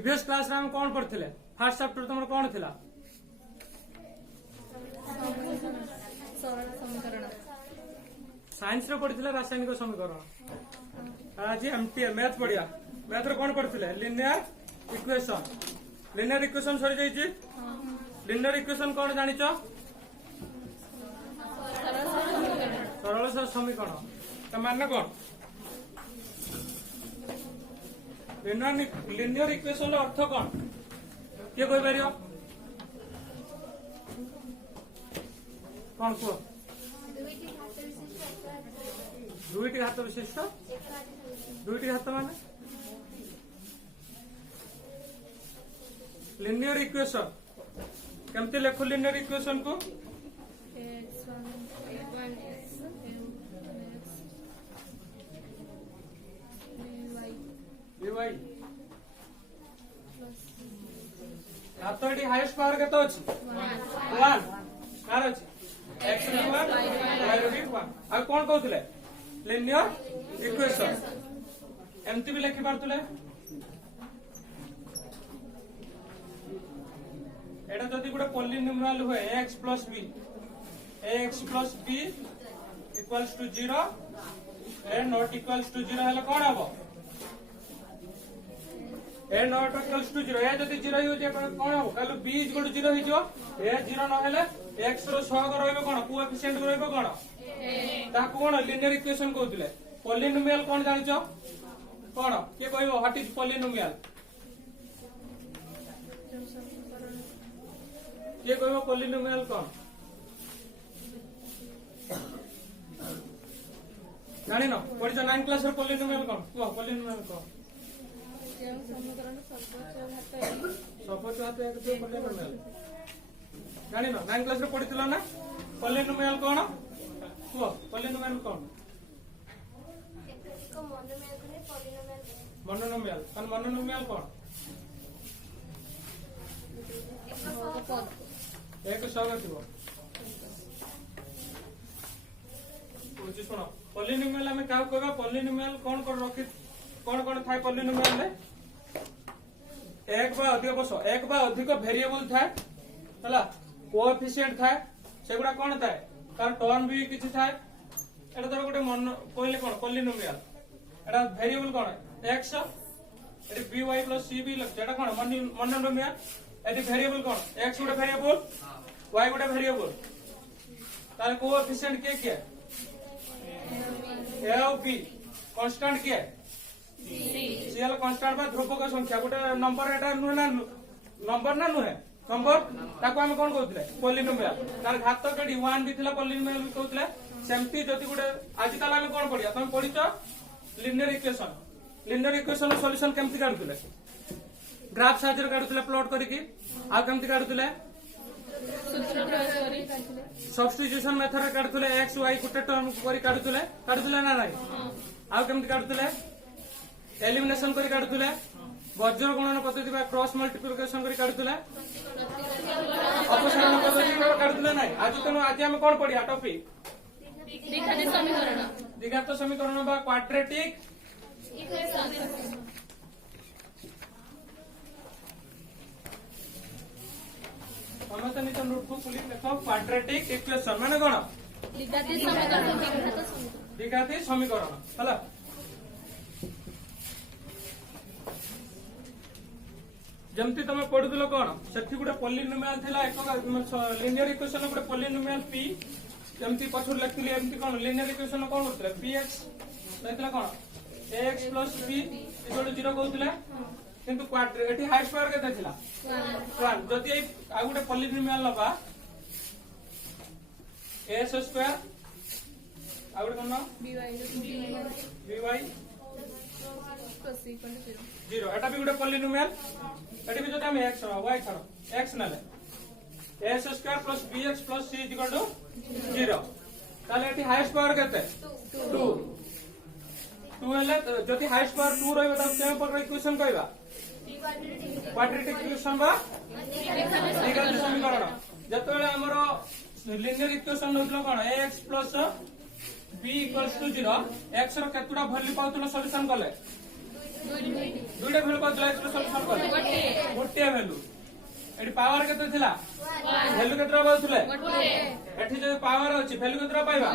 Previous class रे हम कौन पढ़थिले फर्स्ट चैप्टर तुमर कौन थिला सरल समीकरण साइंस रे पढ़थिले रासायनिक समीकरण आज एमटी मैथ पढ़िया मैथ रे कौन पढ़थिले लिनियर इक्वेशन सरी जाईची लिनियर इक्वेशन कौन जानिचो सरल समीकरण तो मानना कौन लिनियर इक्वेशन अर्थ कौन किए कोई पार कौन कह दुईटी घात विशिष्ट दुईटी घात माने लिनियर इक्वेशन केमती लेखु लिनियर इक्वेशन को घात एटी हाईएस्ट पावर केते अछि 1 कार अछि x रे 1 y रे 1 आ कोन कहउतले लिनियर इक्वेशन एमती भी लिखि पारतले एटा जदि गुडे पॉलिनोमियल हुए ax plus b equals to 0 and not equals to 0 हेले कोन हबो ए नॉट इक्वल्स टू 0 ए जदि 0 हो जे कोन हबो कालो b इज इक्वल टू 0 हो जो ए 0 न हेले x रो सहग रहइबो कोन कोएफिशिएंट रहइबो कोन ता कोन लिनियर इक्वेशन कहउतले पॉलिनोमियल कोन जानिचो कोन के कहइबो व्हाट इज पॉलिनोमियल के कहइबो पॉलिनोमियल कोन जानि न पढि छ 9 क्लास रे पॉलिनोमियल कोन को पॉलिनोमियल कोन समीकरण सर्वोच्च घात एक जो पॉलिनोमियल जानि न 9 क्लास रे पढितलो ना पॉलिनोमियल कोन को पॉलिनोमियल कोन मोनोनोमियल कौन मोनोनोमियल कोन एक सहग थिबो बुझि सुनो पॉलिनोमियल हमें क्या कहबा पॉलिनोमियल कौन कर रखि कौन थाए पॉलिनोमियल रे एक बा अधिक वेरिएबल थाए हला कोएफिशिएंट थाए सेगुडा कौन थाए तार टर्म भी किछि थाए एटा तो गोटे मन कहले कोन polynomial Etah variable cone x eighty by plus cb Etah cone monomial eighty variable cone x गोटे वेरिएबल y गोटे वेरिएबल तार कोएफिशिएंट के a और b कांस्टेंट के सीएल कांस्टेंट बा ध्रुवक संख्या गोटे नंबर एटा नुहे ना नंबर ना नुहे नंबर ताको हम कोन कहउतले पॉलिनोमियल तार घात केडी 1 भी थिला पॉलिनोमियल भी कहउतले सेमती जति गोटे आज काल हम कोन पढिया तुम पढिचो लिनियर इक्वेशन सॉल्यूशन केमती काढुतले ग्राफ साइज रे काढुतले प्लॉट करिकि आ केमती काढुतले सब्स्टिट्यूशन मेथड रे काढुतले x y गोटे टर्म करी काढुतले ना नाही आ केमती काढुतले एलिमिनेशन करी काढुतले वज्र गणन पद्धति बा क्रॉस मल्टीप्लिकेशन करी काढुतले अपसारण पद्धति काढुतले नाही आज हम कोन पढिया टॉपिक द्विघात समीकरण बा क्वाड्रेटिक इक्वेशन समस्त नित नोटबुक खुली देखो क्वाड्रेटिक इक्वेशन माने कोन द्विघात समीकरण हला जमती तुम पढ़ुल कौन से गोटे पॉलिनोमियल थिला एक लिनियर इक्वेशन गोटे पॉलिनोमियल p जमती पछुर लिखली एमती कौन लिनियर इक्वेशन कौन होतले px लेखला कौन ax plus b equal to 0 कहउतले किंतु एटी हाईएस्ट पावर केते थिला 1 जति आ गोटे पॉलिनोमियल लबा as स्क्वायर आ गोटे कोन by plus c equal to 0 0 एटा भी गोटे पॉलिनोमियल एटी भी जति हम x y छाड़ो x नले as square plus bx plus c equal to 0 ताले एटी हाईएस्ट पावर केते 2 हेले जति हाईएस्ट पावर 2 रहबो त केम पर इक्वेशन कहबा क्वाड्रेटिक इक्वेशन बा द्विघात समीकरण जतबेले हमरो लिनियर इक्वेशन होतलो कोन ax plus b equals to 0 x रो केतुडा वैल्यू पाउतलो सॉल्यूशन कले दुईटा भैल्यू करथिला एक्सप्रेशन सॉल्व कर गोटे भैल्यू एटी पावर केते थिला भैल्यू केतरा पाउथले एठी जो पावर अछि भैल्यू केतरा पाइबा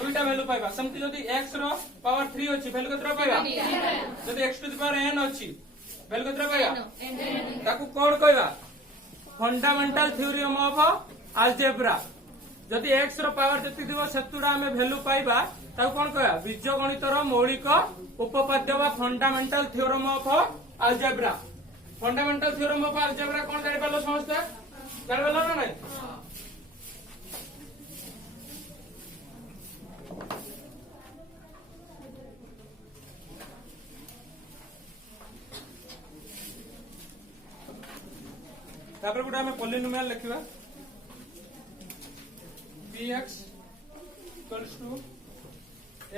दुईटा भैल्यू पाइबा समति जदी x रो पावर 3 अछि भैल्यू केतरा पाइबा जदी x to the power n अछि भैल्यू केतरा पाइबा ताकू कोन कहबा फंडामेंटल थ्योरम ऑफ अलजेब्रा जदी x रो पावर जति दिबो सेतुडा हमें भैल्यू पाइबा ताकू कोन कहबा बीजगणितर मौलिक उपपाद्य बा fundamental theorem of algebra fundamental theorem of algebra कोन जानि पालो समस्त जानि पालो ना नहीं तापर गुडा हमें polynomial लिखिबा px equals to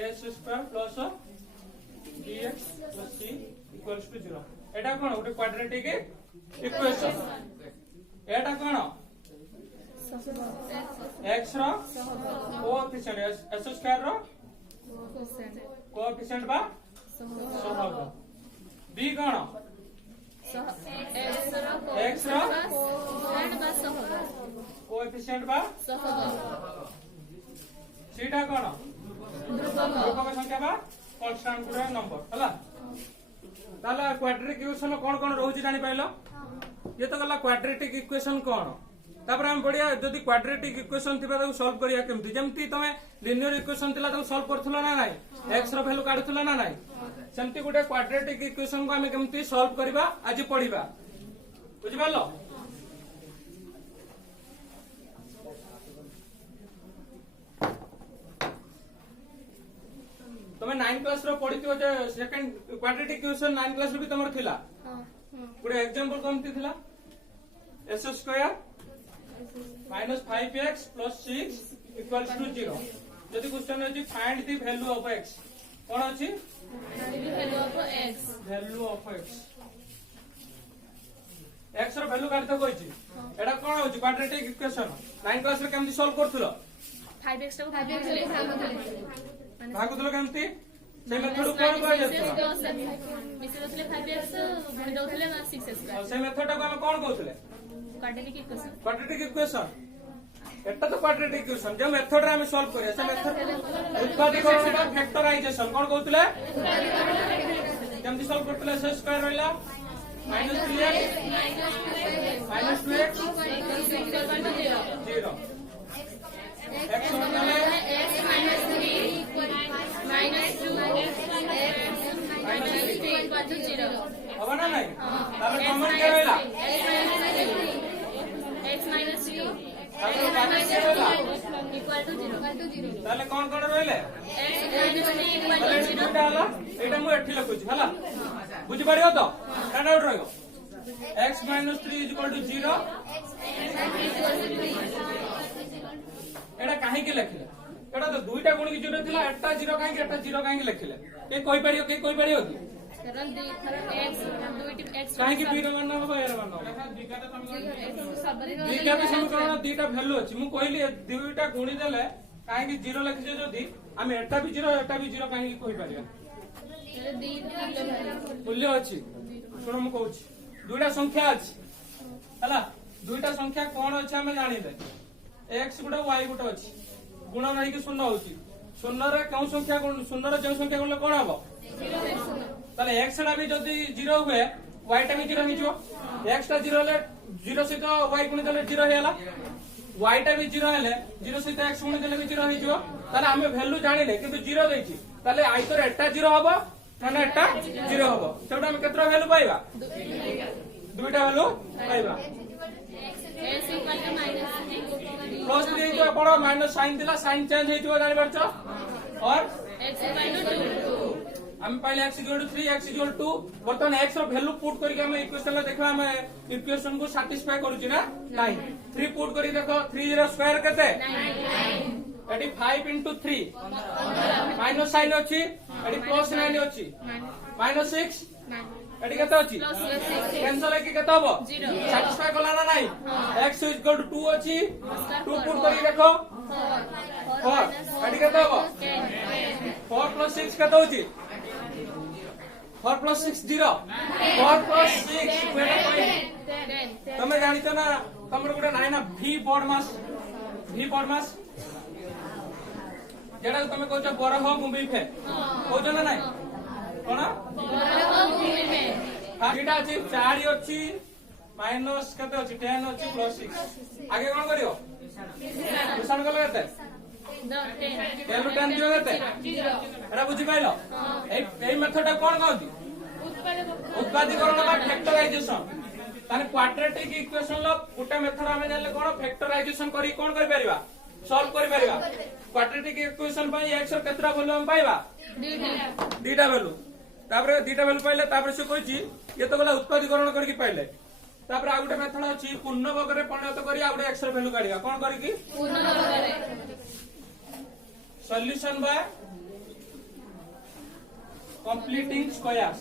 s square plus bx plus c equals to 0 एटा कोन ओटे क्वाड्रेटिक इक्वेशन एटा कोन x रो कोएफिशिएंट s स्क्वायर रो कोएफिशिएंट बा सहग b कोन x रो कोएफिशिएंट बा सहग सीटा कोन ध्रुवक संख्या बा कांस्टेंट गुडा नंबर हला ताला क्वाड्रेटिक इक्वेशन कोन कोन रहउची जानि पाइलो ये तो गला क्वाड्रेटिक इक्वेशन कोन तापर हम बढ़िया जदी क्वाड्रेटिक इक्वेशन थिबा ताको सॉल्व करिया केमति जेमति तमे लिनियर इक्वेशन थिला ताको सॉल्व करथुला ना नाही x रो वैल्यू काढुथुला ना नाही सेमति गुडे क्वाड्रेटिक इक्वेशन को हमें केमति सॉल्व करिबा आज पढिबा बुझि पालो तमे 9 क्लास रो पढिथियो जे सेकंड क्वाड्रेटिक इक्वेशन 9 क्लास रो भी तमर थिला गुडे एग्जांपल केमति थिला s square minus 5x plus 6 equals to 0 जदि क्वेश्चन अछि find the value of x कोन अछि वैल्यू ऑफ x x रो वैल्यू काढतो कहिछि एडा कोन होछि क्वाड्रेटिक इक्वेशन 9 क्लास रे केमति सॉल्व करथुलो 5x टा भागुथुलो केमति से मेथड कोन कोइ जतुलो मिसे दथले 5x गुणी दथले 6x से मेथड को हम कोन कहथुले क्वाड्रेटिक इक्वेशन एटा तो क्वाड्रेटिक इक्वेशन जो मेथड रे हम सॉल्व करिया से मेथड उत्पादीकरण का फैक्टराइजेशन कोन कहथुले केमति सॉल्व करथुले s स्क्वायर रहला -3x -2x 0 x होले x -3 -2x -3 होबा ना नहीं ताले कॉमन के रहला x minus 3 equal to 0 ताले कोन कोन रहले x minus 3 equal to 0 एटा हला एटा मु एठी लिखुछि हला बुझि पारियो तो का डाउट रहयो x minus 3 equal to 0 एटा काहे के लिखले एटा तो दुईटा गुण की 0 थिला एटा 0 काहे के एटा 0 काहे के लिखले के कोइ पारियो कि कारण दी थरा x दुईटी x काहे कि b रो मान हो यार मान दुईटा भी समीकरण दुईटा वैल्यू अछि मु कहली दुईटा गुणी देले काहे कि 0 लिखिजे जदी हम एटा भी 0 काहे कि कोइ पारियो मूल्य अछि सुन मु कहूछि दुईटा संख्या अछि हला दुईटा संख्या कोन अछि हम जानिले x गुडा y गुडा अछि गुण नाही कि शून्य होछि शून्य रे केउ संख्या गुण शून्य रे जे संख्या गुण कोन हबो ताले x टा भी जदी 0 हुए y टा भी 0 हिजो x टा 0 ले 0 सहित y गुण देले 0 हेला y टा भी 0 हेले 0 सहित x गुण देले भी 0 हिजो ताले हमें वैल्यू जानिले किंतु 0 दैछि ताले आइतर एटा 0 हबो ना एटा 0 हबो सेटा हम केतरा वैल्यू पाइबा दुईटा वैल्यू पाइबा x equal to प्लस 3 जो पड़ो माइनस साइन दिला साइन चेंज हेतिबो जानि परछो और x equal to 2 हम पहले x equal to 3 x equal to बर्तन x रो वैल्यू पुट करके हम इक्वेशन ले देखबा हम इक्वेशन को सैटिस्फाई करूची ना 9 3 पुट करी देखो 3 0 स्क्वायर केते 9 एटी 5 into 3 माइनस साइन अछि एटी प्लस 9 अछि माइनस 6 एटी केते अछि कैंसिल है कि केते हबो 0 सैटिस्फाई कला ना नहीं x equal to 2 अछि 2 पुट करी देखो 4 एटी केते हबो 4 plus 6 केते होछि 4 + 6 0 4 + 6 तमे जानिଛ ना तमर गोटे नाही ना v बॉड मास जेटा तमे कहछ बरह गुंबी फे कहछ ना नाही कोन एटा अछि 4 अछि माइनस कते अछि 10 अछि +6 आगे कोन करियो निशान कल केते 10 ରୁ 10 दियो केते एरा बुझि पाइलो एई मेथड कोन कहउती उत्पादीकरण बा फैक्टराइजेशन ताने क्वाड्रेटिक इक्वेशन लो गोटे मेथड आमे जानले कोन फैक्टराइजेशन करी कोन करि परिबा सॉल्व करि परिबा क्वाड्रेटिक इक्वेशन पई x ର केतरा वैल्यू हम पाइबा दीटा वैल्यू तापर दीटा वैल्यू पाइले तापर से कहछि ये तो बोला उत्पादीकरण करके पाइले तापर आ गोटे मेथड अछि पूर्ण वर्ग रे परिणत करी आ गोटे x ର वैल्यू काढिबा कोन करी की पूर्ण वर्ग रे सॉल्यूशन बाय कंप्लीटिंग स्क्वायर्स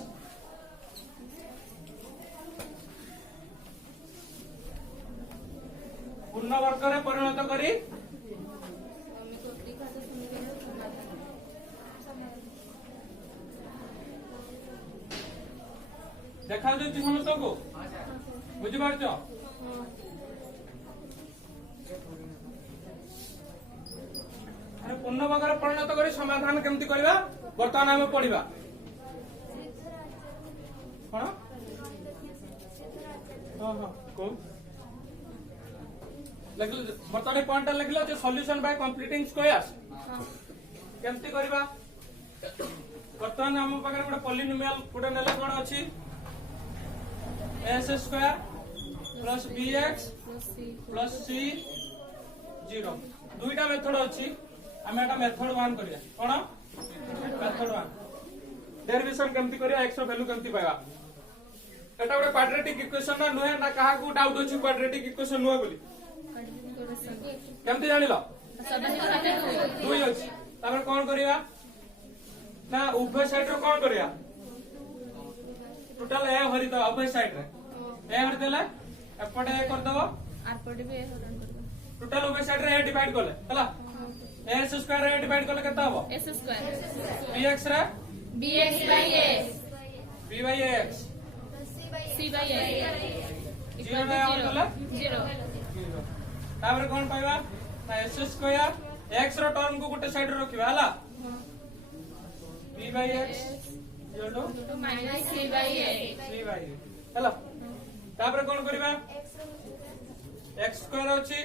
पूर्ण वर्ग रे परिणत करी देखा जाଉଛି ସମସ୍ତଙ୍କୁ ବୁଝିପାରୁଛ ପୂର୍ଣ୍ଣ ବର୍ଗରେ ପରିଣତ କରି ସମାଧାନ କେମିତି କରିବା ବର୍ତ୍ତମାନ ଆମେ ପଢିବା କଣ କୋଉ ବର୍ତ୍ତମାନ ପଏଣ୍ଟ ଲେଖିଲ ଯେ ସଲ୍ୟୁସନ ବାଇ କମ୍ପ୍ଲିଟିଂ ସ୍କ୍ୱାୟର୍ସ କେମିତି କରିବା ବର୍ତ୍ତମାନ ଆମ ପାଖରେ ଗୋଟେ ପଲିନୋମିଆଲ ଗୋଟେ ନେଲେ କଣ ଅଛି s square plus bx plus c 0 दुईटा मेथड अछि हमें एटा मेथड 1 करिया कोन मेथड 1 डेरिवेशन केमती करिया x रो वैल्यू केमती पाइबा एटा ଗୋଟେ क्वाड्रेटिक इक्वेशन ना नुहे ना काहा को डाउट अछि क्वाड्रेटिक इक्वेशन नुहे बोली केमती जानिलो दुई अछि तापर कोन करिया ना उभय साइड रो कोन करिया टोटल ए हरि तो उभय साइड रे ए हरि देला एपटे ए कर दबो आरपटे भी हरण कर टोटल उभय साइड रे ए डिवाइड करले हला s स्क्वायर रे डिवाइड करले केता हबो s स्क्वायर bx रे bx by s b by x c by a 0 रे आउट करले 0 तापर कोन पाइबा ना s स्क्वायर x रो टर्म को गुटे साइड रे रखिबा हला b by x to minus c by a हला तापर कोन करबा x स्क्वायर अछि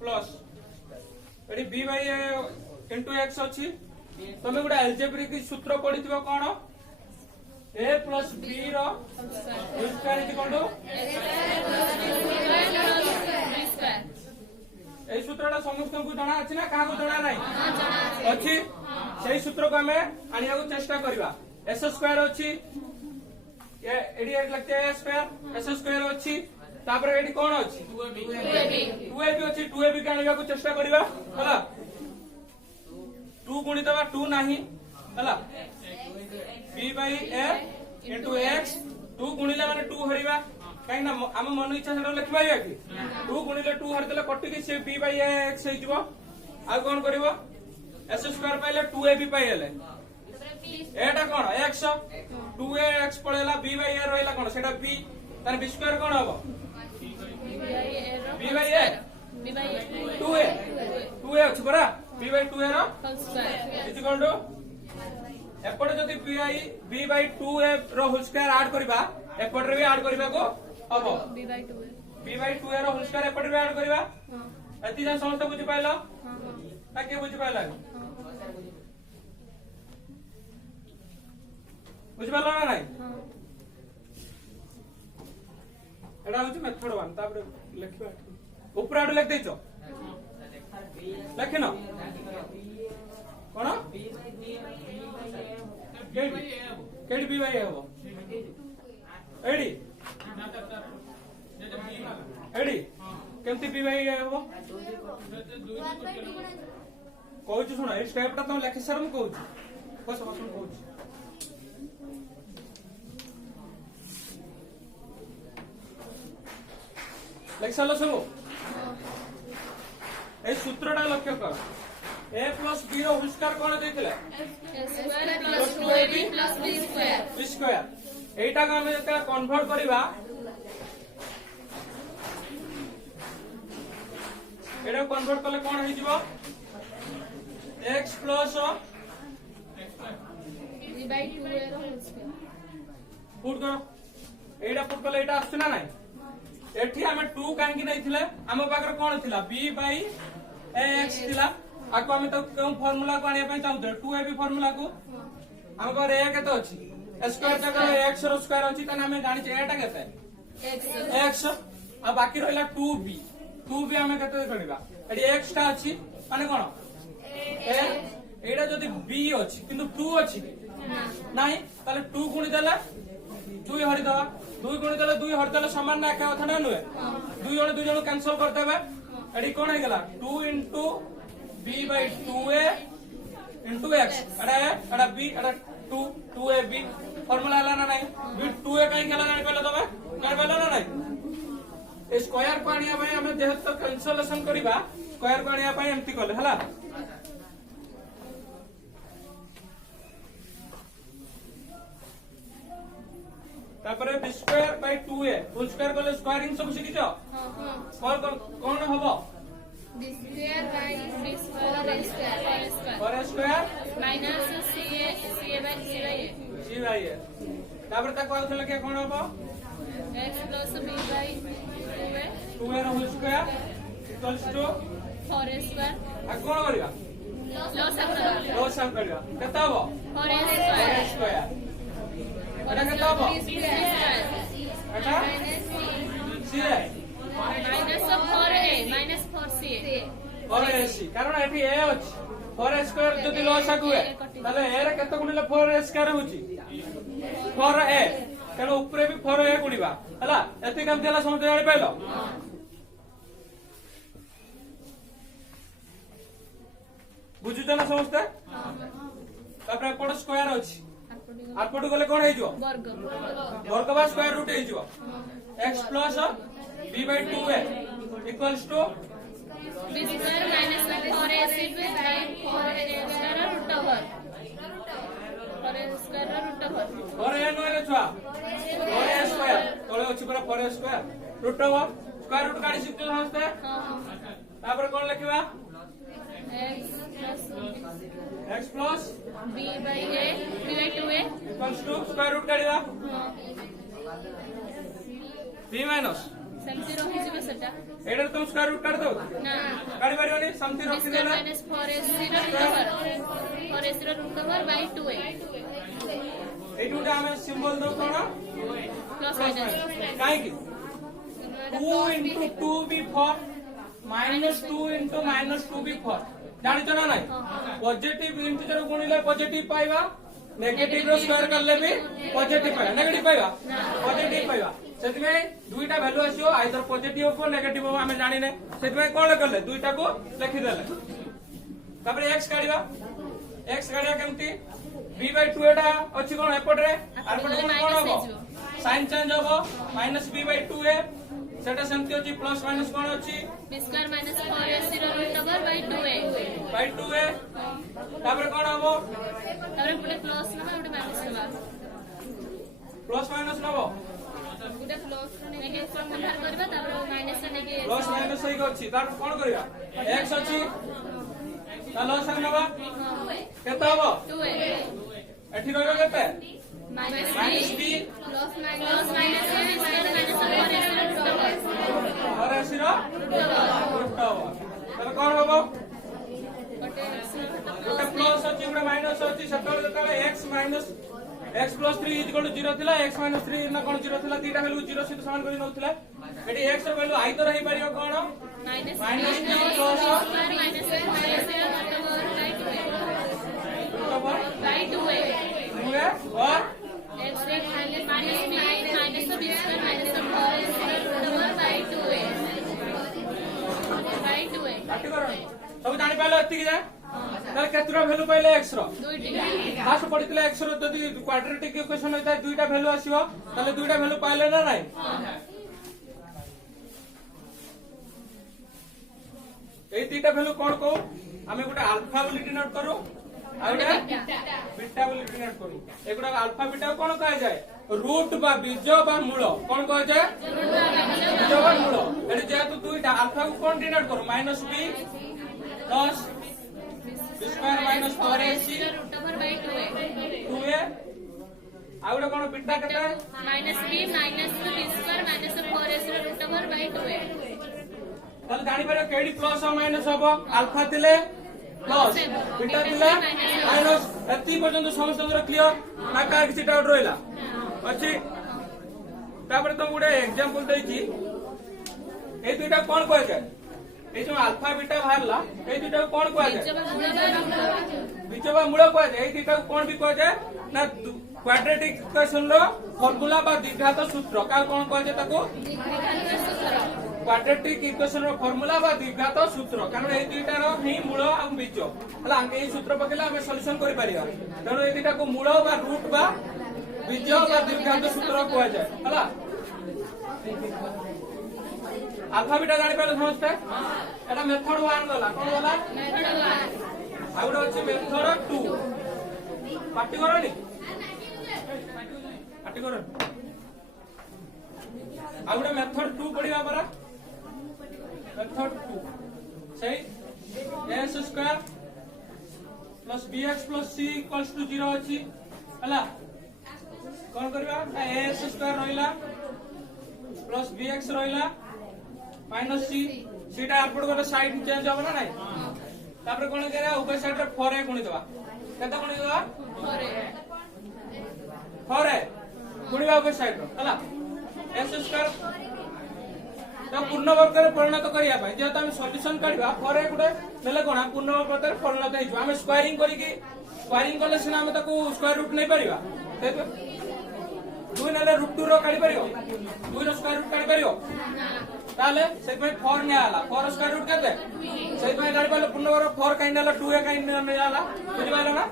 प्लस एडी b by a into x अछि तमे गुडा अलजेब्रिक सूत्र पढिथिबो कोन a plus b रो whole square is equal to এই সূত্রটা সমস্তଙ୍କୁ জনা আছে না কাহাକୁ জনা নাই ଅଛି সেই সূত্রକୁ ଆମେ আনিବାକୁ চেষ্টা করিবা s স্কয়ার ଅଛି এডি লাগতে a স্কয়ার s স্কয়ার ଅଛି তারপরে এডি কোন ଅଛି 2ab ଅଛି 2ab কে আনিବାକୁ চেষ্টা করিবা হলা 2 গুণিত বা 2 नाही হলা b by a into x 2 गुणिले माने 2 हरिबा काई ना हम मन इच्छा से लिखबा कि 2 गुणिले 2 हरि देले कटि कि से b by x हे जिवो आ कोन करबो s स्क्वायर पाइले 2ab पाइले एटा कोन x 2ax पळेला b by a रहला कोन सेटा b तार b स्क्वायर कोन हबो b by a 2a अछि बरा b by 2a रो whole square is equal to एपटे जदि b by 2a रो होल स्क्वायर ऐड करबा एपटे रे भी ऐड करबा को हबो b by 2 a रो होल स्क्वायर एपटे रे ऐड करबा अति जा समस्त बुझि पाइलो ताके बुझि पाइला बुझि पाइलो ना नाही एडा होची मेथड 1 तापर लिखबा ऊपर आडू लिख देचो लिखिनो कोन केडी बी बाई हबो एडी एडी केमती बी बाई हबो कहूची सुन ए स्टेपटा तुम लिखि सर मु कहूची बस बस कहूची लिख सालो सब ए सूत्रटा लक्ष्य कर ए प्लस बी रो होल स्क्वायर कोन देथिले square plus 2ab plus b square B square एटा को हम जेते कन्वर्ट करिबा एटा कन्वर्ट करले कोन हे जिवो x plus b by 2a रो होल स्क्वायर पुट करो एटा पुट करले एटा आछे ना नाही एठी हमें 2 काहे कि नैथिले हम पाकर कोन थिला b by ax थिला आको हम तो कोन फार्मूला को आनिया पय चाहू 2ab फार्मूला को हम पर a केते अछि स्क्वायर जगह x रो स्क्वायर अछि तने हम जानि छै एटा केते x आ बाकी रहला 2b हम केते करिबा एडी x टा अछि माने कोन a एटा जदी b अछि किंतु 2 अछि नाही ताले 2 गुणी देला 2 हरि दवा 2 गुणी देला 2 हरि देला समान ना का कथा ना नुए 2 जण कैंसिल कर देबे एडी कोन हे गेला 2 into b by 2a into x एडा b एडा 2ab फार्मूला हला ना नाही b 2a काई गेला जानि पहले तबे जानि पहले ना नाही ए स्क्वायर को आनिया भाई हमें जेहत तो कैंसलेशन करिबा स्क्वायर को आनिया भाई एम्ति करले हला तापरे b square by 2a whole square करले स्क्वायरिंग सब सिखिछ हां कोन हबो b square by b square और square minus ca by c by a तापर ताको आउथले के कोन हबो x plus b by 2a 2a रो whole square equals to 4a square आ कोन करिया लॉस हम करिया केता हबो 4a स्क्वायर स्क्वायर एटा केता हबो b स्क्वायर एटा c है माइनस 4a माइनस 4ca और ac कारण एठी a अछि 4a स्क्वायर जदी लॉस आगुए ताले a रे केते गुणिले 4a स्क्वायर होची 4a तेणु ऊपरे भी 4a गुणिबा हला एते काम देला समझ जानि पाइलो बुझुछ ना समझते तापर एपड स्क्वायर अछि आरपड गले कोन हे जो वर्ग वर्ग बा स्क्वायर रूट हे जो x plus b by 2a equals to b square minus 4ac by 4a square root over 4a square root over और ए नो छुआ 4a स्क्वायर तळे अछि पूरा 4a square root over square root काढी सिखतो समझते तापर कोन लिखिबा x plus b by 2a equals to square root काढिबा b माइनस समथि रहि जिवो सेटा एडर तुम स्क्वायर रूट काढ दो ना काढी परिबनी समथि b रखि स्क्वायर देला minus 4ac root over by 2a এই দুটা আমি সিম্বল দাও কোন प्लस माइनस কাই কি 2 into 2b4 minus 2 into minus 2b4 জানিছ না নাই পজিটিভ ইন্টিজর গুণিলে পজিটিভ পাইবা নেগেটিভ रो स्क्वायर करले भी पॉजिटिव पाइबा नेगेटिव पाइबा पॉजिटिव पाइबा सेतिमे दुईटा वैल्यू आसीओ आइदर पॉजिटिव को नेगेटिव हो हमें जानि नै सेतिमे कोन करले दुईटा को लिखि देले तापर x काढिबा x काढिया केमती b by 2 एटा अछि कोन एपट रे आरपट कोन हबो साइन चेंज हबो माइनस b by 2a सेटा सेमती अछि प्लस माइनस कोन अछि b square minus 4ac root over by 2a तापर कोन हबो तापर पुरे प्लस नबा उडे माइनस नबा प्लस माइनस नबो उडे प्लस नेगेटिव फॉर्म बाहर करबा तापर माइनस से नेगेटिव प्लस माइनस सही अछि तापर कोन करिया x अछि तालो संग नबा केता हबो 2a एठी रहबो केते minus b plus minus a square minus 4ac root over और एसिरो रूट ओवर तापर कोन हबो गोटे प्लस अछि गोटे माइनस अछि सतल जतले x minus x plus 3 is equal to 0 थिला x minus 3 ना कोन 0 थिला तीटा वैल्यू 0 सहित समान करि नउथिला एटी x र वैल्यू आइदर रहि परियो कोन minus minus b plus minus by 2a हुए और x minus b minus b square minus 4ac root over by 2a काटी करो सब जानि पाले अति कि जा ताले केतरा वैल्यू पाइले x रो दुईटी फास्ट पडितले x रो जदी क्वाड्रेटिक इक्वेशन होइता दुईटा वैल्यू आसीबो ताले दुईटा वैल्यू पाइले ना नाही ए तीटा वैल्यू कोन को आमे गोटे अल्फा बोली डिनोट करू आ गोटे बीटा बोली डिनोट करू एगुडा अल्फा बीटा कोन कहा जाय रूट बा बीज बा मूल कोन कहा जाय बीज बा मूल एडी जेतु दुईटा अल्फा को कोन डिनोट करू -b plus b square minus 4ac root over by 2a आ गोटे कोन बीटा केटा -b minus b square minus 4ac root over by 2a ताले जानि पारे केडी प्लस और माइनस हबो अल्फा तिले प्लस बीटा तिले माइनस एती पर्यंत समस्त क्लियर ना कार किसी डाउट रोइला अछि तापर तो गुडे एग्जांपल देछि ए दुइटा कोन कहै छै ए जो अल्फा बीटा बाहरला ए दुइटा कोन कहै छै बीचबा मूल कहै छै ए दुइटा कोन भी कहै छै ना क्वाड्रेटिक इक्वेशन रो फार्मूला बा द्विघात सूत्र का कोन कहै छै ताको क्वाड्रेटिक इक्वेशन रो फार्मूला बा द्विघात सूत्र कारण ए दुइटा रो ही मूल आ बीज हला हम ए सूत्र पकेला हम सॉल्यूशन करि परिया कारण ए दुइटा को मूल बा रूट बा बीज बा द्विघात सूत्र कहै छै हला अल्फा बीटा जानि पाले समझते एटा मेथड 1 गला कोन गला मेथड 1 आ गोटे अछि मेथड 2 पार्टी करनी पार्टी कर आ गोटे मेथड 2 पढिबा परा मेथड 2 सही s square plus bx plus c equals to 0 अछि हला कोन करबा s स्क्वायर रहिला प्लस bx रहिला माइनस c सीटा आउटपुट गले साइड चेंज होबा ना नहीं तापर कोन करे ऊपर साइड रे 4a गुणी देबा केते गुणी देबा 4a गुणी ऊपर साइड रो हला s स्क्वायर तो पूर्ण वर्ग रे परिणत करिया भाई जेत हम सॉल्यूशन करबा 4a गुडे नेले कोन पूर्ण वर्ग रे परिणत हे जो हम स्क्वायरिंग करी की स्क्वायरिंग करले सिना हम ताको स्क्वायर रूट नै परिबा ते 2 नेले रूट 2 रो काढी परियो 2 रो स्क्वायर रूट काढी परियो ताले सेइ पे 4 ने आला 4 स्क्वायर रूट केते सेइ पे गाडी पाले पूर्ण वर्ग 4 काइन नेला 2a काइन ने आला बुझि पाइलो ना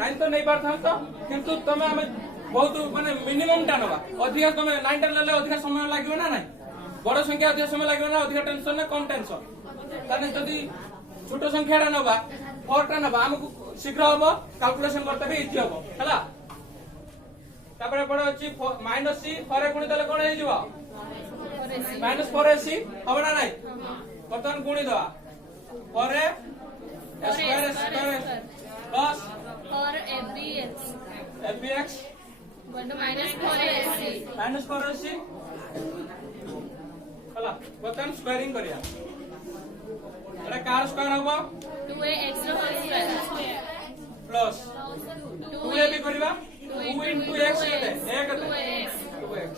9 तो नहीं पारथा तो किंतु तमे हमें बहुत माने मिनिमम टा नबा अधिक तमे 9 टा लेले अधिक समय लागियो ना नहीं बड़ संख्या अधिक समय लागियो ना अधिक टेंशन ना कम टेंशन ताने जदी छोट संख्या टा नबा 4 टा नबा हमकु शीघ्र होबो कैलकुलेशन करते भी इजी होबो हला तापर पड़ अछि -c 4 गुणी देले कोन हे जिवो -4ac अब ना नहीं बर्तन गुणी दवा 4a square plus 4abx -4ac हला बर्तन स्क्वायरिंग करिया एटा कार स्क्वायर होबो 2ax रो होल स्क्वायर प्लस 2a भी करबा 2 into x केते 1 केते 2x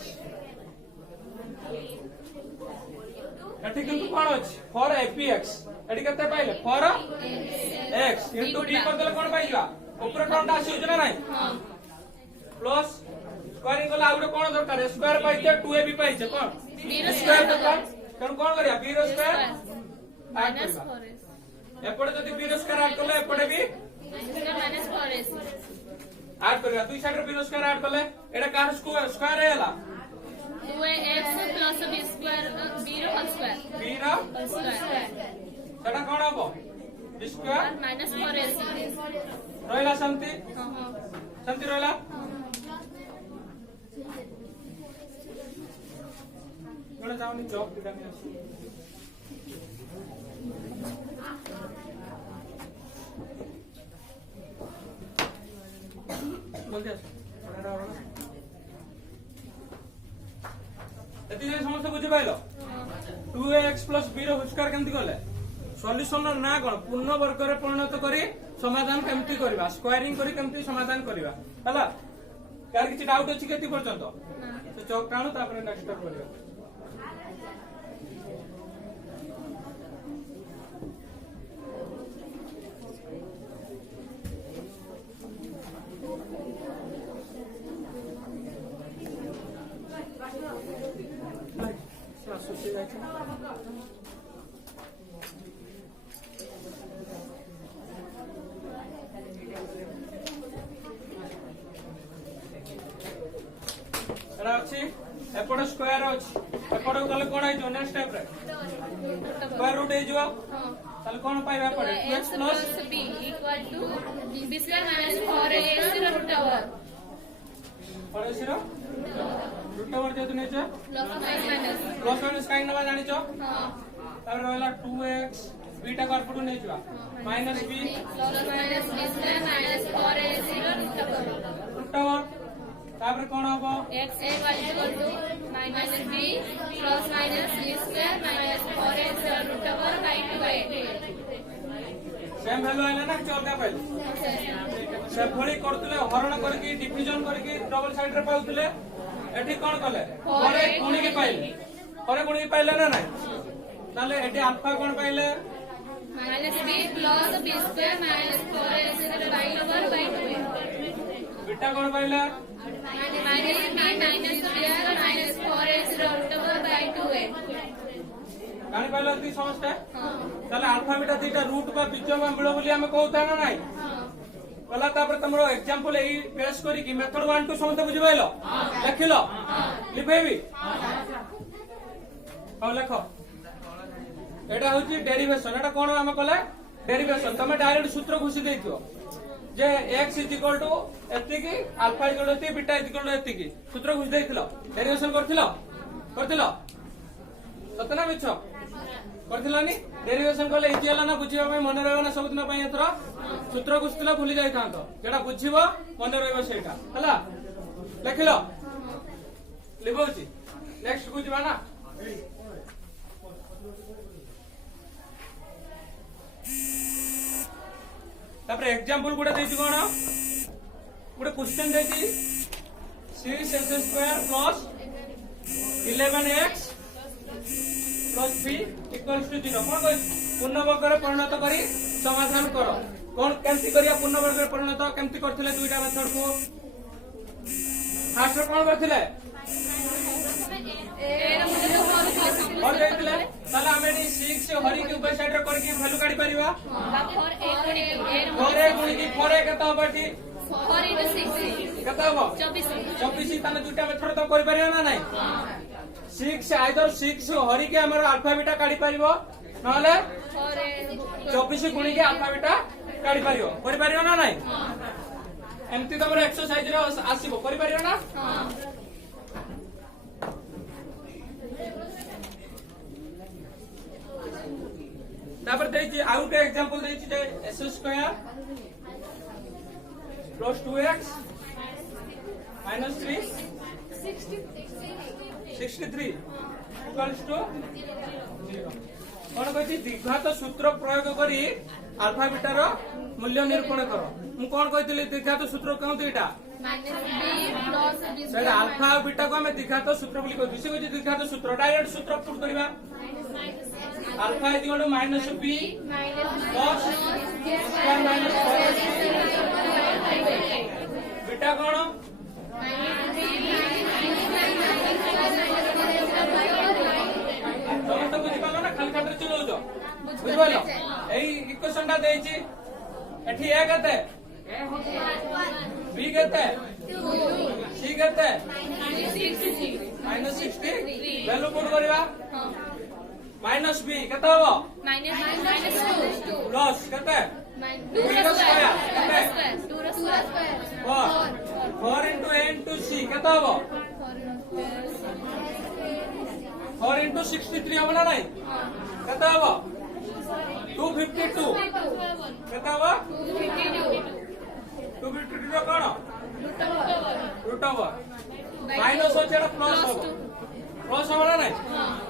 एठी किंतु कोन अछि 4abx एठी केते पाइले 4x into d कर देले कोन पाइबा ऊपर टर्म आसी ना नहीं हां प्लस स्क्वायरिंग गला आउटे कोन दरकार स्क्वायर पाइते 2a भी पाइছে कोन b स्क्वायर दरकार कोन कोन करिया b रो स्क्वायर -4s एपडे जदी b रो स्क्वायर ऐड करले एपडे भी -4s ऐड करिया दुई साइड रो b रो स्क्वायर ऐड करले एटा कार स्क्वायर हैला 2ax plus b square b रो होल स्क्वायर b रो होल स्क्वायर सेटा कोन हबो b स्क्वायर -4ac रोइला शांति शांति रोइला गोला जावनी जॉब दिदा में आसी बोल दे एति जे समस्या बुझि पाइलो 2ax + b रो स्क्वायर केमति करले सॉल्यूशन ना कोन पूर्ण वर्ग रे परिणत करी समाधान केमति करबा स्क्वायरिंग करी केमति समाधान करबा हला कार किछि डाउट अछि केति पर्यंत तो चौक टाणु तापर नेक्स्ट स्टेप करियो एपट स्क्वायर अच्छी एपट गले कौन है नेक्स्ट स्टेप रे स्क्वायर रूट है जो ताले कोन पाइबा पड़े 2x plus b equal to b square minus 4ac ର रूट ओवर पड़ोसी रो रूट ओवर जे तुने छ प्लस माइनस प्लस माइनस काई नबा जानि छ हां तार रहला 2x बीटा कर पडू नै छवा minus b plus minus b square minus 4ac ର रूट ओवर तापर कोन हबो x equal to minus b plus minus b square minus 4ac ର root over by 2a same value आइला ना चल का पहले से भली करतले हरण करके डिवीजन करके डबल साइड रे पाउतले एठी कोन कले परे गुणी के पाइले ना नाही ताले एठी अल्फा कोन पाइले minus b plus b square minus 4ac ର by over by 2a beta कोन पाइले minus b minus square minus 4ac ର रूट ओवर बाय 2a कानी पाइले ती समझते ताले अल्फा बीटा तीटा रूट बा बीज बा मिलो बोली हमें कहता ना नाही पहला तापर तमरो एग्जांपल एई बेस करी कि मेथड 1 2 समझते बुझि पाइलो लिखिलो लिखेबी हां लिखो एटा होची डेरिवेशन एटा कोन हम कहले डेरिवेशन तमे डायरेक्ट सूत्र घुसी देइथो जे x एति की अल्फा एति बीटा एति की सूत्र घुसी देइथिलो डेरिवेशन करथिलो सतना मिछ करथिलानी डेरिवेशन कले इति हला ना बुझिबा पय मन रहबो ना सब दिन पय एथरा सूत्र घुसतिला भूली जाई थांतो जेडा बुझिबो मन रहबो सेटा हला लिखिलो लिखोची नेक्स्ट बुझिबा ना तापर एग्जांपल गुडा देछि कोन गुडा क्वेश्चन देछि 6x² plus 11x plus 3 equals to 0 कोन पूर्ण वर्ग रे परिणत करी समाधान करो कोन केमति करिया पूर्ण वर्ग रे परिणत केमति करथिले दुईटा मेथड को फास्ट कोन करथिले और देखले ताला हमें 6 से हरि के ऊपर साइड रे करके वैल्यू काढी परिबा और 1 गुणी की 4 केता होबाटी 4 into 6 केता हो 24 ताने दुईटा मेथड तो करि परिया ना नाही 6 आइदर 6 हरि के हमर अल्फा बीटा काढी परिबो नहले 24 गुणी के अल्फा बीटा काढी परिबो करि परियो ना नाही एमती तमर एक्सरसाइज रे आसीबो करि परियो ना हां तापर देछि आउ के एग्जांपल देछि जे s² plus 2x minus 3 63 equals to 0 कोन कहछि द्विघात सूत्र प्रयोग करी अल्फा बीटा रो मूल्य निरूपण करो मु कोन कहितली द्विघात सूत्र कहू एटा minus b plus b sir alpha beta को हमें द्विघात सूत्र बोली कहू से कहछि द्विघात सूत्र डायरेक्ट सूत्र पुट करबा alpha is equal to minus b plus square minus 4 beta कोन समस्त बुझि पालो ना खाली खातिर चलो जो बुझि पालो एई इक्वेशन ता देछि एठी a कते b कते c कते माइनस 60 वैल्यू पुट करबा माइनस b कते हो माइनस 2 प्लस कते 2 square 4 into a into c कते हो 4 into 63 हो ना नहीं कते हो 252 कते हो 252 रो कोन रूट ओवर माइनस हो छेड़ा प्लस हो प्लस हो ना नहीं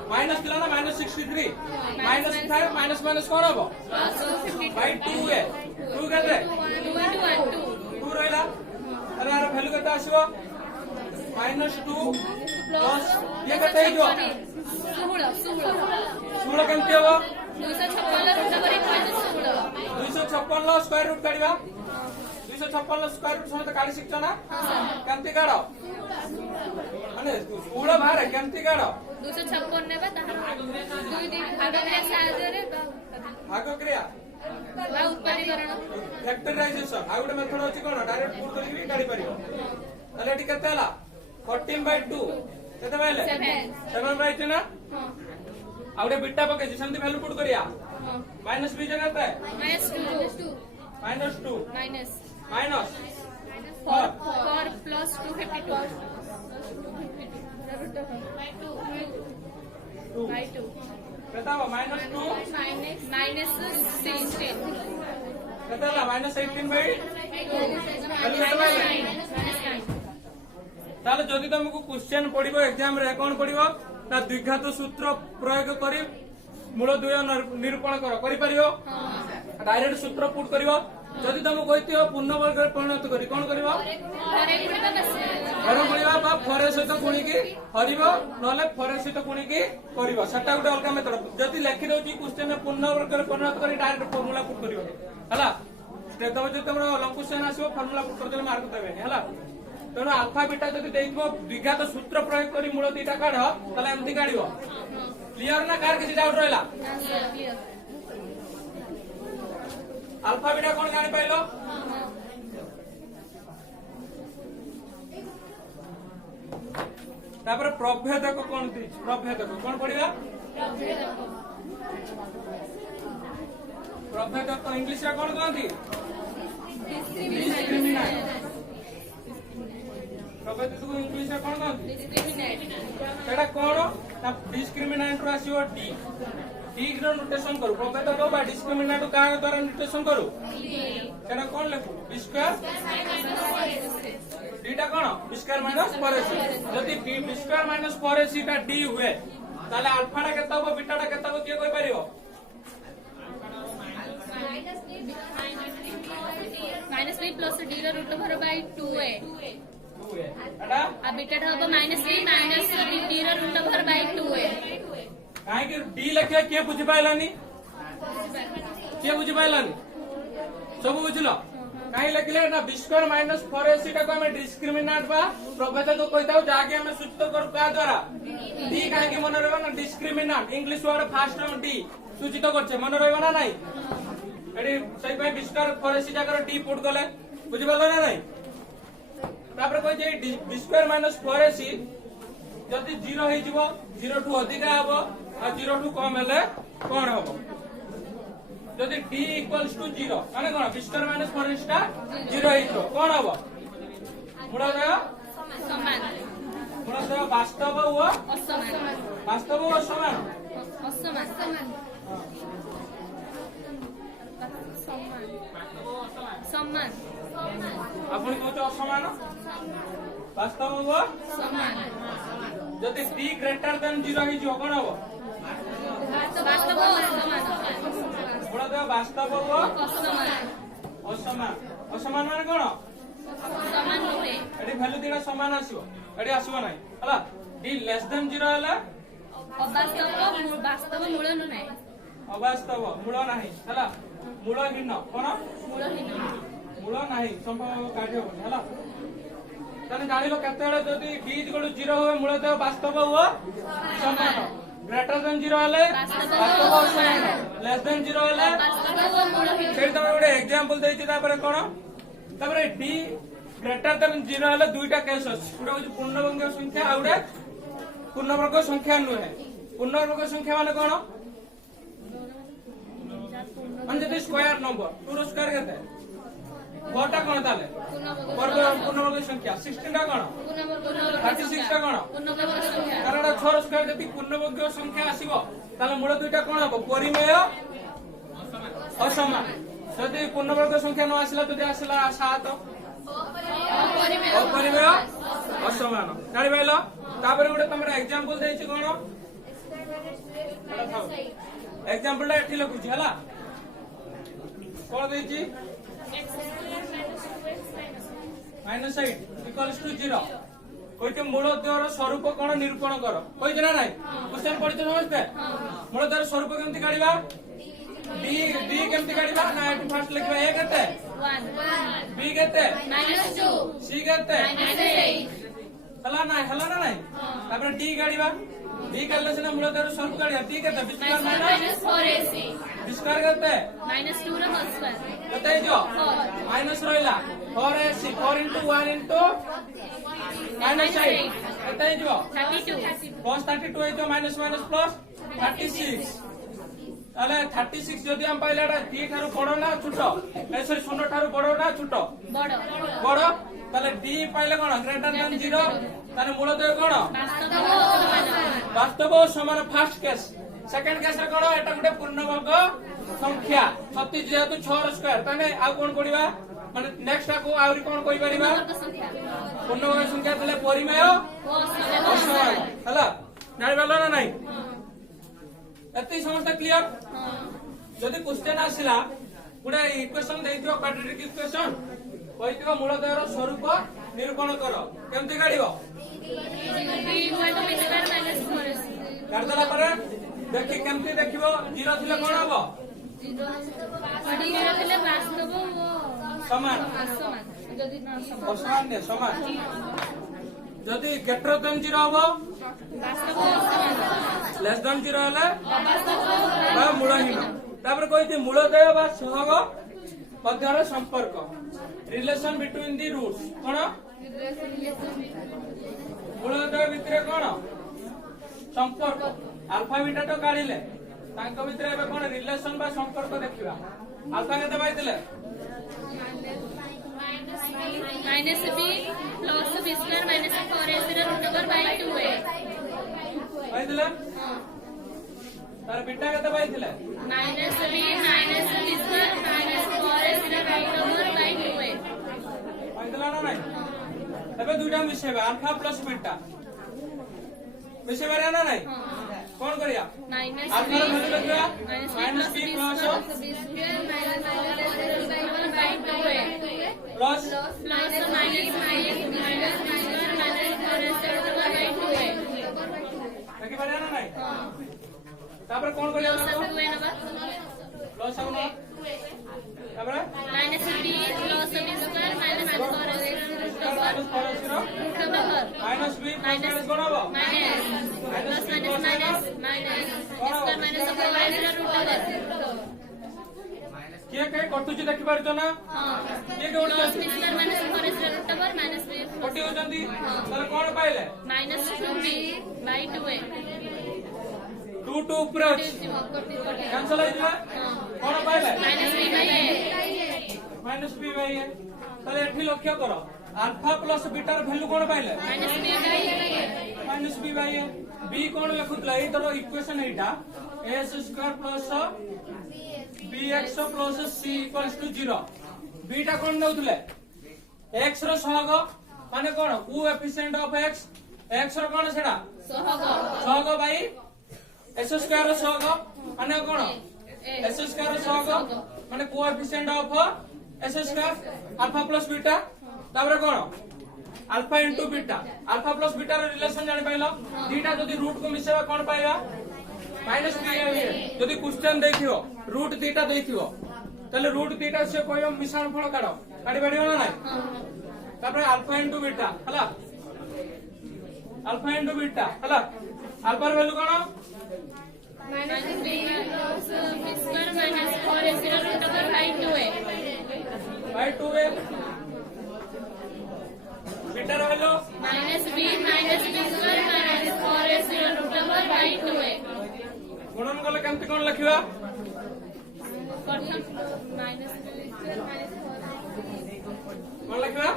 माइनस दिला ना माइनस 63 माइनस 5 माइनस माइनस कोन हो बाय 2 है 2 कते 2 रहला अरे यार वैल्यू कते आसीबो -2 प्लस ये कते हो 16 केमती हो 256 लो स्क्वायर रूट काढिबा 256 लो स्क्वायर रूट समते काढी शिखछ ना केमती काढो माने 16 बाहर केमती काढो 256 नेबा ता 2 दिन भाग क्रिया साहाय्य रे भाग क्रिया बा उत्पादीकरण फैक्टराइजेशन आ गुटे मेथड अछि कोन डायरेक्ट पुट करी काढी परियो ताले एटी कते हला 14/2 कते बाइले 7 बाइ 2 ना आ गुटे बीटा पके सेमती वैल्यू पुट करिया माइनस बी जगह पे -2 -2 माइनस माइनस 4 प्लस 252 by 2 बताओ -2 minus 16 बताओ -18/2 তাহলে যদি তোমাকে কোশ্চেন পড়িব এক্সাম রে কোন পড়িব না দ্বিঘাত সূত্র প্রয়োগ করি মূল দুই নিরূপণ করি পারিব ডাইরেক্ট সূত্র পুট করিব যদি তুমি কইতিও পূর্ণবর্গরে পরিণত করি কোন করিব হর গুণিবা বা ফরে সহিত গুণিকি হরিব নহলে ফরে সহিত গুণিকি করিব সেটা গোটে অলগা মেথড যদি লেখি দউছি কোশ্চেন পূর্ণবর্গরে পরিণত করি ডাইরেক্ট ফর্মুলা পুট করিব হলা স্টেপ তবে যদি তোমরা লং কোশ্চেন আসিব ফর্মুলা পুট করলে মার্ক দেবেনি হলা তেଣୁ ଆଲଫା ବିଟା ଯଦି ଦେଇଥିବ ଦ୍ୱିଘାତ ସୂତ୍ର ପ୍ରୟୋଗ କରି ମୂଳ ଦିଟା କାଢ ତାହେଲେ ଏମିତି କାଢିବ କ୍ଲିୟର ନା କାହାର କିଛି ଡାଉଟ ରହିଲା ଆଲଫା ବିଟା କଣ ଜାଣିପାରିଲ ତାପରେ ପ୍ରଭେଦକ କଣ ଦେଇଛି ପ୍ରଭେଦକ କଣ ପଢିବା ପ୍ରଭେଦକ ଇଂଲିଶରେ କଣ କହନ୍ତି ପ୍ରଭେଦକୁ ଇଂଲିଶରେ କଣ କହନ୍ତି ସେଟା କଣ ନା ଡିସ୍କ୍ରିମିନାଣ୍ଟ ରୁ ଆସିବ ଡି ଡି ର ନୋଟେସନ କରୁ ପ୍ରଭେଦକ ବା ଡିସ୍କ୍ରିମିନାଣ୍ଟ କାହା ଦ୍ୱାରା ନୋଟେସନ କରୁ ସେଟା କଣ ଲେଖୁ ଡି ସ୍କୋୟାର ଡିଟା କଣ ଡି ସ୍କୋୟାର ମାଇନସ 4ac ଯଦି ଡି ସ୍କୋୟାର ମାଇନସ 4ac ଟା ଡି ହୁଏ ତାହେଲେ ଆଲଫା ଟା କେତେ ହବ ବିଟା ଟା କେତେ ହବ କିଏ କହିପାରିବ -3 plus d ର root over by 2a ଏଟା आ बीटा ढब -3 minus d ର root over by 2a काहे कि डी लिखे किए बुझि पाइलानी किए बुझि पाइलानी सब बुझलो काहे लिखले ना b स्क्वायर माइनस 4ac टा को हमें डिस्क्रिमिनेंट बा प्रभेदक कहताउ जाके हमें सूचित करू का द्वारा डी काहे कि मन रहबा ना डिस्क्रिमिनेंट इंग्लिश वर्ड फास्ट हम डी सूचित करछे मन रहबा ना नहीं एडी सही पे b स्क्वायर 4ac जाकर डी पुट गले बुझि पालो ना नहीं तापर कोइ जे b स्क्वायर माइनस 4ac जदि 0 हे जिवो 0 टू अधिका हबो आ 0 टू कम हेले कोन हबो जदि d इक्वल्स टू 0 माने कोन b स्क्वायर माइनस 4ac टा 0 हे जिवो कोन हबो मूलदय समान मूलदय वास्तव व असमान वास्तव व समान असमान समान आपण कहतो असमान वास्तव व समान जदि d ग्रेटर देन 0 हे जिवो कोन हबो वास्तव असमान मूलदय वास्तव व असमान असमान असमान माने कोन समान नुहे एडी वैल्यू दिना समान आसीबो एडी आसीबो नाही हला d लेस देन 0 हला वास्तव मूल नुहे अवास्तव मूल नाही हला मूलहीन कोन मूलहीन मूल नाही संभव काढे होनी हला तने जानिलो केतेळे जदी d इक्वल 0 होय मूलतः वास्तव व समान ग्रेटर देन 0 हले वास्तव व समान लेस देन 0 हले वास्तव मूलहीन फिर तमे ଗୋଟେ एग्जांपल देछि तापर कोन तापर d ग्रेटर देन 0 हले दुईटा केस अछि गुडा होछि पूर्णवर्ग संख्या आ गुडा पूर्णवर्ग संख्या नुहे पूर्णवर्ग संख्या माने कोन মানে যদি স্কয়ার নম্বর 2 র স্কয়ার কেতে 4 টা কোন তালে पूर्णवर्ग संख्या 16 टा कोन 36 टा कोन कारण 6 র স্কয়ার যদি पूर्णवर्ग संख्या आसीबो তাহলে মূল দুইটা কোন হবে পরিমেয় असमान যদি पूर्णवर्ग संख्या न आसिला যদি आसिला 7 अपरिमेय असमान জানি পাইলো তারপরে ଗୋଟେ তমরা एग्जांपल দেইছি কোন एग्जांपल টা এଠି লিখুছি হলা কোন দেইছি -8 इक्वल्स टू 0 कोइते मूलद्वयर स्वरूप कोन निरूपण करो कोइते ना नाही क्वेश्चन पढिते समझते मूलद्वयर स्वरूप केमति काढिबा d केमति काढिबा ना एठी फर्स्ट लिखबा a केते 1 b केते -2 c केते -8 हला ना नाही तापर d काढिबा d काढले सिना मूलद्वयर स्वरूप काढिबा d केते b square minus 4ac b square केते -2 ର होल स्क्वायर केते जो माइनस रहिला 4ac 4 into 1 into -8 केते जो 32 cos 32 है जो माइनस माइनस प्लस 36 তাহলে 36 যদি আমি পাইলে এটা 3 ঠারু বড় না ছোট এই সরি 0 ঠারু বড় না ছোট বড় বড় তাহলে ডি পাইলে কোন গ্রেটার দ্যান 0 তাহলে মূলদয় কোন বাস্তব ও সমান ফার্স্ট কেস সেকেন্ড কেস রে কোন এটা গুটে পূর্ণবর্গ সংখ্যা 36 যেহেতু 6 র স্কয়ার তাহলে আর কোন করিবা মানে নেক্সট আকো আউরি কোন কই পারিবা পূর্ণবর্গ সংখ্যা তাহলে পরিমেয় অসমান হলা জানি পারলো না নাই এতই সমস্যা ক্লিয়ার যদি क्वेश्चन আসিলা পুরা ইকুয়েশন দেইছো কোয়াড্রেটিক ইকুয়েশন কইতিবা মূলদয়র স্বরূপ নিরূপণ কর কেমতি কাঢ়িব কাঢ়িদেলা পরে দেখি কেমতি দেখিব 0 থিলে কোন হবো সমান অসমান নে সমান যদি গ্রেটার দ্যান 0 হবো লেস দ্যান 0 হলে বা মূলহীন তারপরে কইতে মূলদয় বা সহগ ମଧ୍ୟର সম্পর্ক রিলেশন বিটুইন দি রুটস কোন মূলদয় ভিতরে কোন সম্পর্ক আলফা বিটা তো কাঢ়িলে তাଙ୍କ ভিতরে ଏବେ কোন রিলেশন বা সম্পর্ক দেখিবা আলফা কেতে পাইଥିଲେ minus b plus b square minus 4ac ର √ ओवर बाय 2a পাইছিলে তার বিটা কেতে পাইছিলে minus B square minus 4ac ର √ ओवर बाय 2a পাইଥିଲା না নাই ଏବେ দুইটা মিশাইবা আলফা প্লাস বিটা মিশাইবা না নাই কোন করিয়া माइनस আলফা র ভ্যালু লিখিবা minus -b b plus b square minus 4ac ର √ over by 2a plus plus minus minus minus square minus 4ac ର √ ओवर बाय 2a দেখি পারে না নাই তারপরে কোন করিয়া प्लस 2a नंबर প্লাস আউন তারপরে minus b plus b square minus 4ac ର √ over minus 4 0 √ over minus b minus कोन हबो minus plus minus minus minus square minus 4ac ର √ ओवर के के कटुची देखि पारतो ना हां के के प्लस उठछ बी स्क्वायर माइनस 4ac ର √ ओवर माइनस b कटि होचंती ताले कोन पाइले माइनस 2b बाय 2a 2 2 ऊपर अछि कैंसिल हो जिवा कोन पाइले minus b by a minus b by a ताले एठी लक्ष्य करो अल्फा प्लस बीटा र वैल्यू कोन पाइले minus b by a minus b by a b कोन लिखुतला ए तरो इक्वेशन एटा a square plus bx plus c equals to 0 b टा कोन नउतले x रो सहग माने कोन कोएफिशिएंट ऑफ x x रो कोन सेडा सहग बाई s स्क्वायर रो सहग माने कोन s स्क्वायर रो सहग माने coefficient of s square alpha plus beta ताबरे कोन alpha into beta alpha plus beta रो रिलेशन जानि पाइलो दीटा जदी रूट को मिसेबा कोन पाइबा माइनस बी जदि क्वेश्चन देखियो रूट दीटा देखियो ताले रूट दीटा से कोयो मिश्रण फल काढो काढी पाडियो ना नाही तापर अल्फा इनटू बीटा हला अल्फा इनटू बीटा हला अल्फा र वैल्यू कोन minus b plus b square minus 4ac ର √ over by 2a by 2a beta र value minus b square minus 4ac ର √ ओवर बाय 2a गुणन कले केमति कोन लिखिबा करना minus b square minus 4ac कोन लिखिबा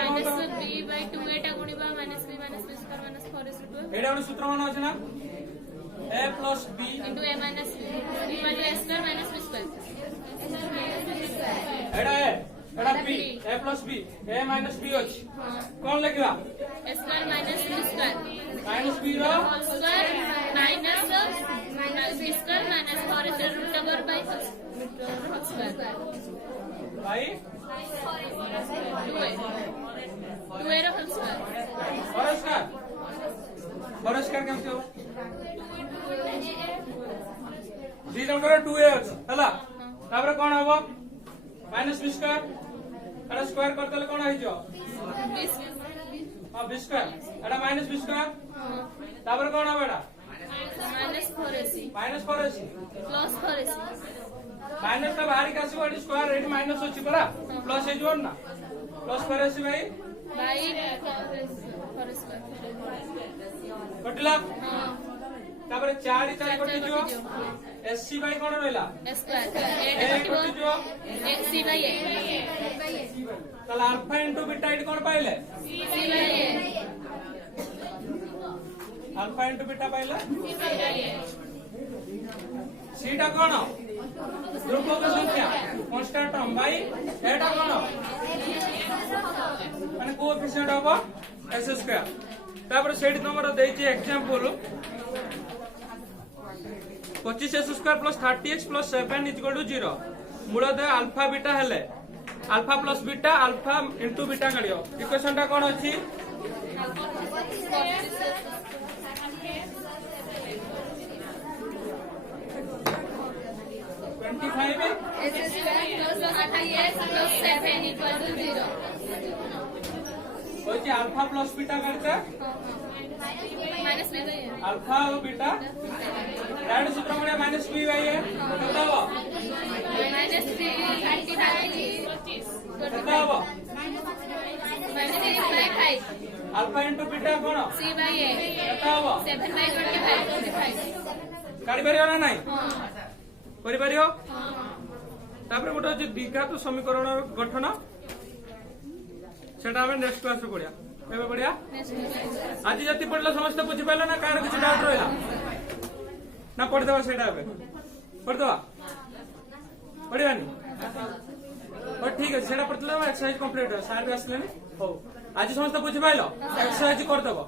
माइनस b बाय 2a टा गुणिबा minus b square minus 4ac * 2a एडा सूत्र मन अछि ना a plus b into a minus b equal to a square minus b square एडा b a plus b a minus b अछि कोन लिखिबा a square minus b square minus b रो whole square minus b square minus 4ac * √ over by whole square भाई 2a ର whole square बरस्कार केमति हो the number 2a अछि हला तापर कोन हबो माइनस b स्क्वायर एडा स्क्वायर करतले कोन आइ जो हां b स्क्वायर एडा माइनस b स्क्वायर तापर कोन हबो एडा minus 4ac minus 4ac plus 4ac minus ता बाहर का आसीबो एडी स्क्वायर एडी माइनस अछि परा प्लस हे जोन ना प्लस 4ac भाई by 4 square कटला तापर 4 4 कटि जो एससी बाय कोन रहला स्क्वायर ए ए कटि जो सी बाय ए तला अल्फा इनटू बीटा इट कोन पाइले सी bye a alpha into beta पाइले सी बाय ए सीटा कोन ध्रुवक संख्या कांस्टेंट टर्म बाय एटा कोन माने कोएफिशिएंट होबो s स्क्वायर तापर सेठी नंबर देछि example 25s square plus 30x plus 7 equal to 0 मूलतः अल्फा बीटा हेले alpha plus beta alpha into beta करियो इक्वेशन टा कोन अछि 25 s square plus 30x plus 7 equal to 0 होछि अल्फा प्लस बीटा करता minus b by a alpha और beta direct सूत्र में माइनस b बाय ए बताओ माइनस 3 बताओ minus 3 by 5 alpha into beta कोन c बाय ए बताओ 7 बाय 25 काढी परियो ना नाही हां करि परियो तापर गोटे जे द्विघात समीकरण गठन सेटा हम नेक्स्ट क्लास रे पढिया एबे पढिया आज जति पढला समस्त बुझि पाइला ना कार किछ डाउट रहला ना पढ देबा सेटा एबे पढ देबा पढियानी और ठीक है सेटा पढला एक्सरसाइज कंप्लीट है सार भी आसले हो आज समस्त बुझि पाइलो एक्सरसाइज कर देबो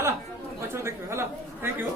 हला पछो देखियो हला थैंक यू।